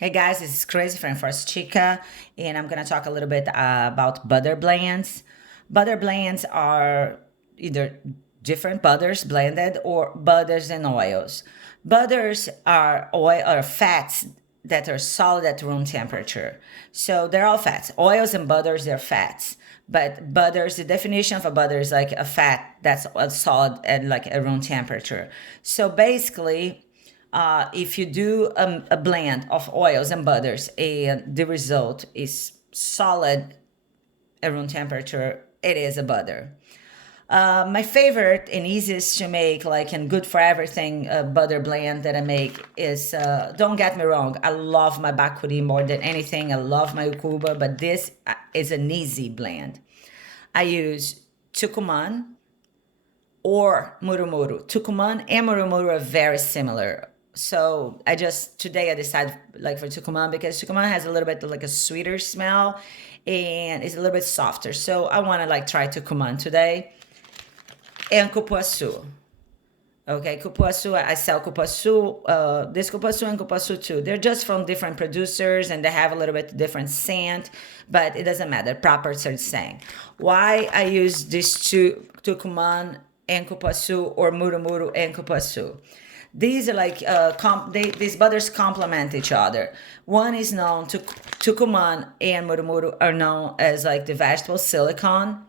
Hey guys, this is Chrys from Chica, and I'm gonna talk a little bit about butter blends. Butter blends are either different butters blended or butters and oils. Butters are oil or fats that are solid at room temperature. So they're all fats. Oils and butters, they're fats. But butters, the definition of a butter is like a fat that's solid at like a room temperature. So basically, if you do a blend of oils and butters and the result is solid at room temperature, it is a butter. My favorite and easiest to make, like, and good for everything butter blend that I make is, don't get me wrong, I love my bakuri more than anything. I love my ukuba, but this is an easy blend. I use tucuman or murumuru. Tucuman and murumuru are very similar. So today I decided like for tucuman because tucuman has a little bit like a sweeter smell and it's a little bit softer. So I want to like try tucuman today. And cupuaçu. Okay, cupuaçu, I sell cupuaçu, this cupuaçu and cupuaçu too. They're just from different producers and they have a little bit different scent, but it doesn't matter. Properties are the same. Why I use these two, tucuman and cupuaçu or murumuru and cupuaçu? These are like, these butters complement each other. One is known to, tucuman and murumuru are known as like the vegetable silicone,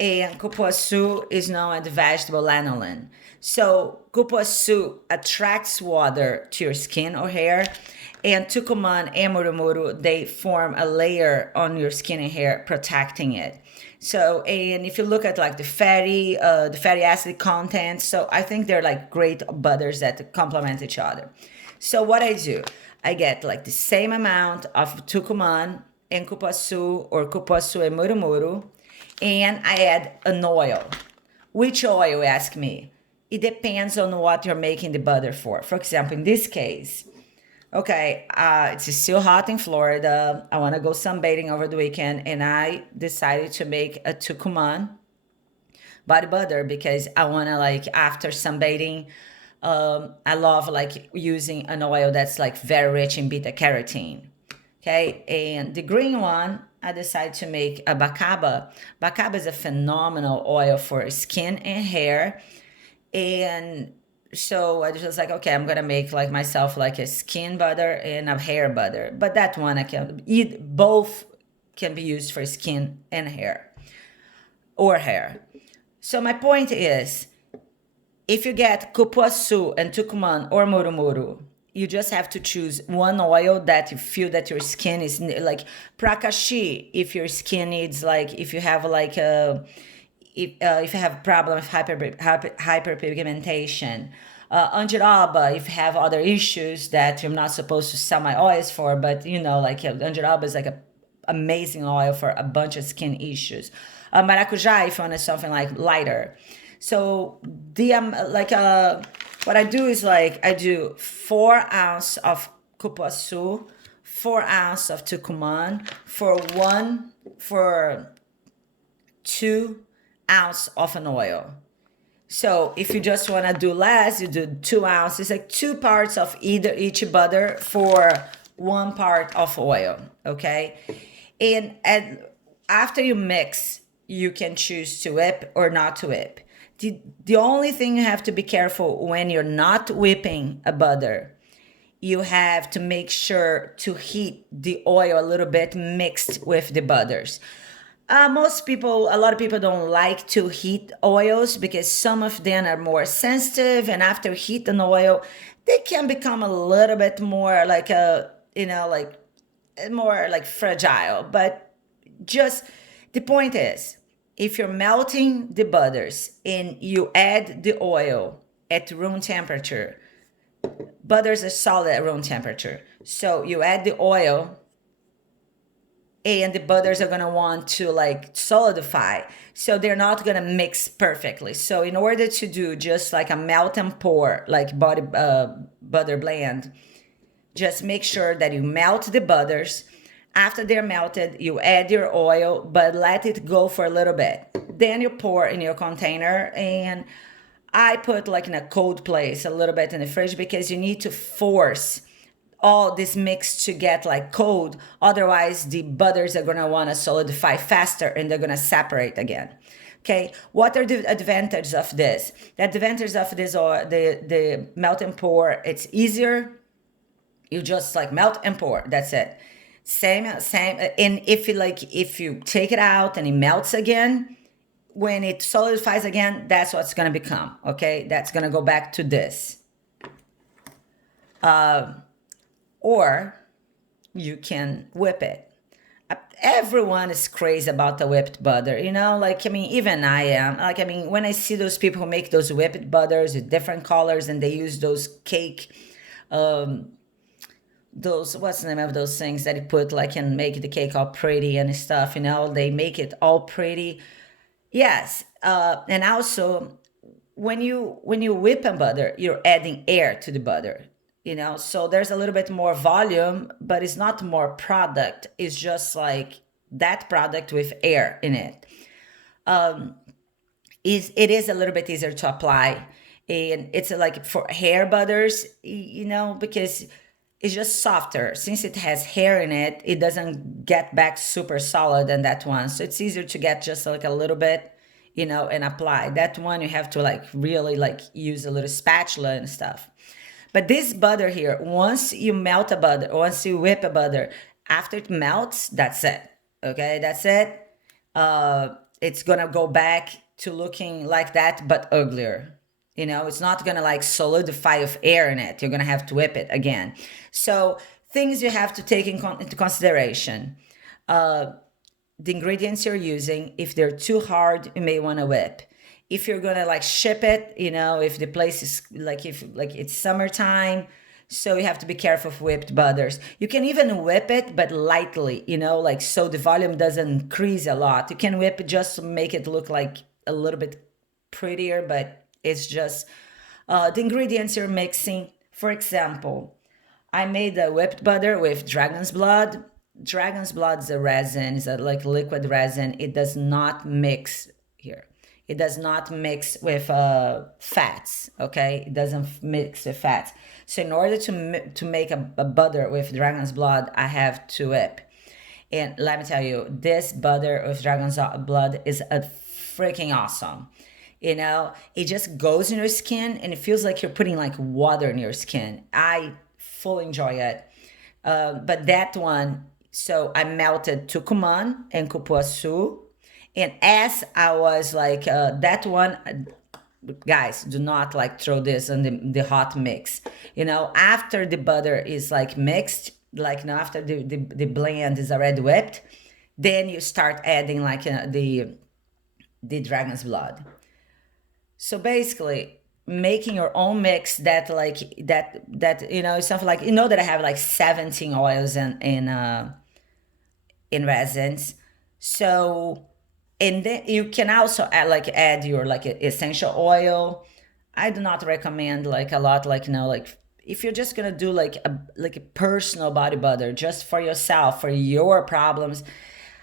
and cupuaçu is known as the vegetable lanolin. So cupuaçu attracts water to your skin or hair, and tucuman and murumuru, they form a layer on your skin and hair, protecting it. So, and if you look at like the fatty acid content, so I think they're like great butters that complement each other. So what I do, I get like the same amount of tucuman and cupuaçu or cupuaçu and murumuru, and I add an oil. Which oil, you ask me? It depends on what you're making the butter for. For example, in this case, okay, it's still hot in Florida. I want to go sunbathing over the weekend, and I decided to make a tucuman body butter because I want to like after sunbathing. I love like using an oil that's like very rich in beta carotene. Okay, and the green one, I decided to make a bacaba. Bacaba is a phenomenal oil for skin and hair. And so I just like, okay, I'm gonna make like myself like a skin butter and a hair butter. But that one I can eat, both can be used for skin and hair or hair. So my point is, if you get cupuaçu and tucuman or murumuru, you just have to choose one oil that you feel that your skin is like prakashi. If your skin needs like, if you have like if you have a problem with hyperpigmentation, andiroba, if you have other issues that you're not supposed to sell my oils for, but you know, like andiroba is like a amazing oil for a bunch of skin issues. Maracujá, if you want something like lighter. So the what I do is like I do 4 ounces of cupuaçu, 4 ounces of tucuman for 2 ounces of an oil. So if you just want to do less, you do 2 ounces, like 2 parts of each butter for 1 part of oil. Okay, and after you mix, you can choose to whip or not to whip. The only thing you have to be careful when you're not whipping a butter, you have to make sure to heat the oil a little bit mixed with the butters. A lot of people don't like to heat oils because some of them are more sensitive, and after heat an oil, they can become a little bit more like more like fragile. But just the point is, if you're melting the butters and you add the oil at room temperature, butters are solid at room temperature. So you add the oil and the butters are gonna want to like solidify. So they're not gonna mix perfectly. So in order to do just like a melt and pour, like butter blend, just make sure that you melt the butters. After they're melted, you add your oil, but let it go for a little bit. Then you pour in your container, and I put like in a cold place a little bit in the fridge because you need to force all this mix to get like cold. Otherwise, the butters are gonna want to solidify faster and they're gonna separate again. Okay, what are the advantages of this? The advantages of this are the melt and pour. It's easier. You just like melt and pour. That's it. Same. And if you take it out and it melts again, when it solidifies again, that's what's gonna become. Okay, that's gonna go back to this. Or you can whip it. Everyone is crazy about the whipped butter, like, I mean, even I am. Like, I mean, when I see those people who make those whipped butters with different colors and they use those cake, those, what's the name of those things that you put like and make the cake all pretty and stuff, they make it all pretty. Yes. And also, when you whip a butter, you're adding air to the butter, so there's a little bit more volume, but it's not more product. It's just like that product with air in it. It is a little bit easier to apply, and it's like for hair butters, because it's just softer. Since it has hair in it, it doesn't get back super solid than that one, so it's easier to get just like a little bit, and apply. That one you have to like really like use a little spatula and stuff. But this butter here, once you melt a butter, once you whip a butter, after it melts, that's it. Okay, that's it. It's gonna go back to looking like that, but uglier. It's not gonna like solidify with air in it. You're gonna have to whip it again. So things you have to take into consideration. The ingredients you're using. If they're too hard, you may want to whip. If you're gonna like ship it, if the place is like, if like it's summertime, so you have to be careful of whipped butters. You can even whip it, but lightly, like so the volume doesn't increase a lot. You can whip it just to make it look like a little bit prettier, but it's just the ingredients you're mixing. For example, I made a whipped butter with dragon's blood. Dragon's blood is a resin, it's a like liquid resin. It does not mix here. It does not mix with fats. Okay, it doesn't mix with fats. So in order to make a butter with dragon's blood, I have to whip. And let me tell you, this butter with dragon's blood is a freaking awesome. It just goes in your skin and it feels like you're putting like water in your skin. I fully enjoy it. But that one, so I melted tucumán and cupuaçu. And as I was like, that one, guys, do not like throw this in the hot mix. After the butter is like mixed, like after the blend is already whipped, then you start adding like the dragon's blood. So basically, making your own mix that like that something like that I have like 17 oils in resins. So, and then you can also add your like essential oil. I do not recommend like a lot, like like if you're just gonna do like a personal body butter just for yourself, for your problems,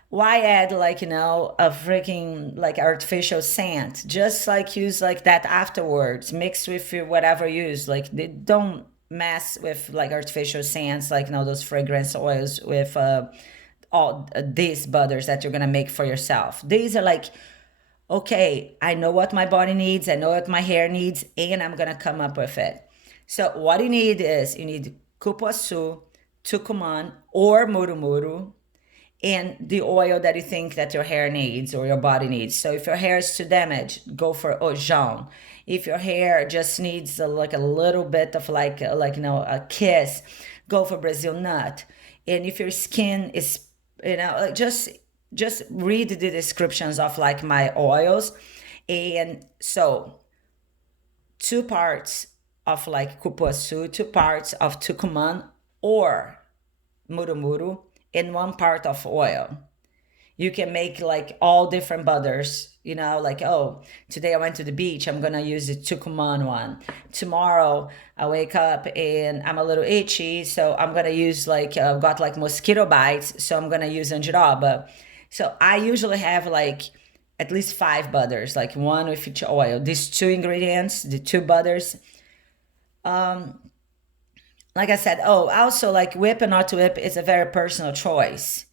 why add like a freaking like artificial scent? Just like use like that afterwards, mixed with your whatever you use. Like they don't mess with like artificial scents, like those fragrance oils with all these butters that you're gonna make for yourself. These are like, okay, I know what my body needs, I know what my hair needs, and I'm gonna come up with it. So what you need is you need cupuaçu, tucumán, or murumuru, and the oil that you think that your hair needs or your body needs. So if your hair is too damaged, go for ojão. If your hair just needs like a little bit of like a kiss, go for Brazil nut. And if your skin is just read the descriptions of like my oils. And so 2 parts of like cupuaçu, 2 parts of tucumán or murumuru, and 1 part of oil. You can make like all different butters, like, oh, today I went to the beach, I'm gonna use the tucumán one. Tomorrow I wake up and I'm a little itchy, so I'm gonna use like, got like mosquito bites, so I'm gonna use andiroba. So I usually have like at least 5 butters, like one with each oil. These 2 ingredients, the 2 butters. like I said, oh, also like whip and not to whip is a very personal choice.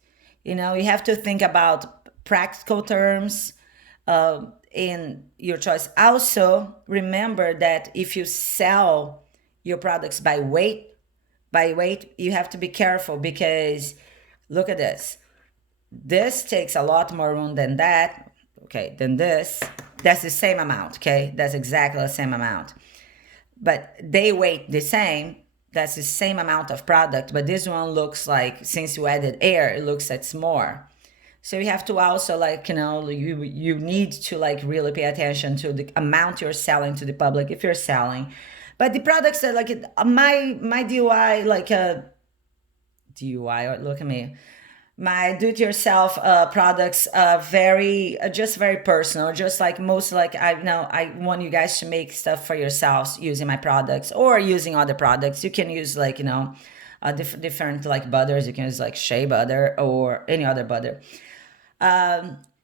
You have to think about practical terms in your choice. Also, remember that if you sell your products by weight, you have to be careful because look at this. This takes a lot more room than that. Okay, than this. That's the same amount. Okay, that's exactly the same amount, but they weigh the same. That's the same amount of product, but this one looks like, since you added air, it looks like it's more. So you have to also, like, you need to like really pay attention to the amount you're selling to the public if you're selling. But the products that, like, my DIY, like a DIY, or look at me, my do-it-yourself products very just very personal, just like most, like, I know I want you guys to make stuff for yourselves using my products or using other products. You can use, like, different like butters. You can use like shea butter or any other butter.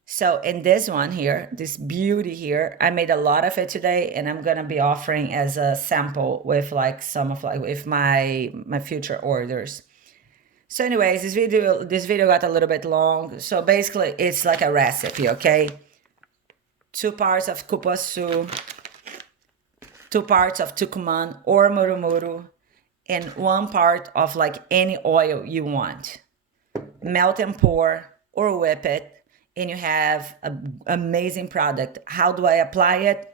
So in this one here, this beauty here, I made a lot of it today, and I'm gonna be offering as a sample with like some of, like, with my future orders. So anyways, this video got a little bit long. So basically it's like a recipe, okay? 2 parts of cupuaçu, 2 parts of tucuman or murumuru, and 1 part of like any oil you want. Melt and pour or whip it, and you have an amazing product. How do I apply it?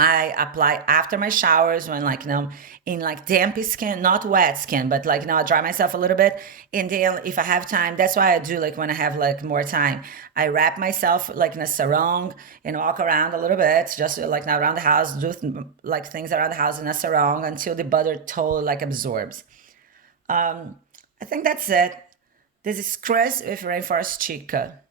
I apply after my showers when, like, in like damp skin, not wet skin, but like, I dry myself a little bit. And then if I have time, that's why I do, like, when I have like more time, I wrap myself like in a sarong and walk around a little bit, just like now around the house, do like things around the house in a sarong until the butter totally like absorbs. I think that's it. This is Chrys with Rainforest Chica.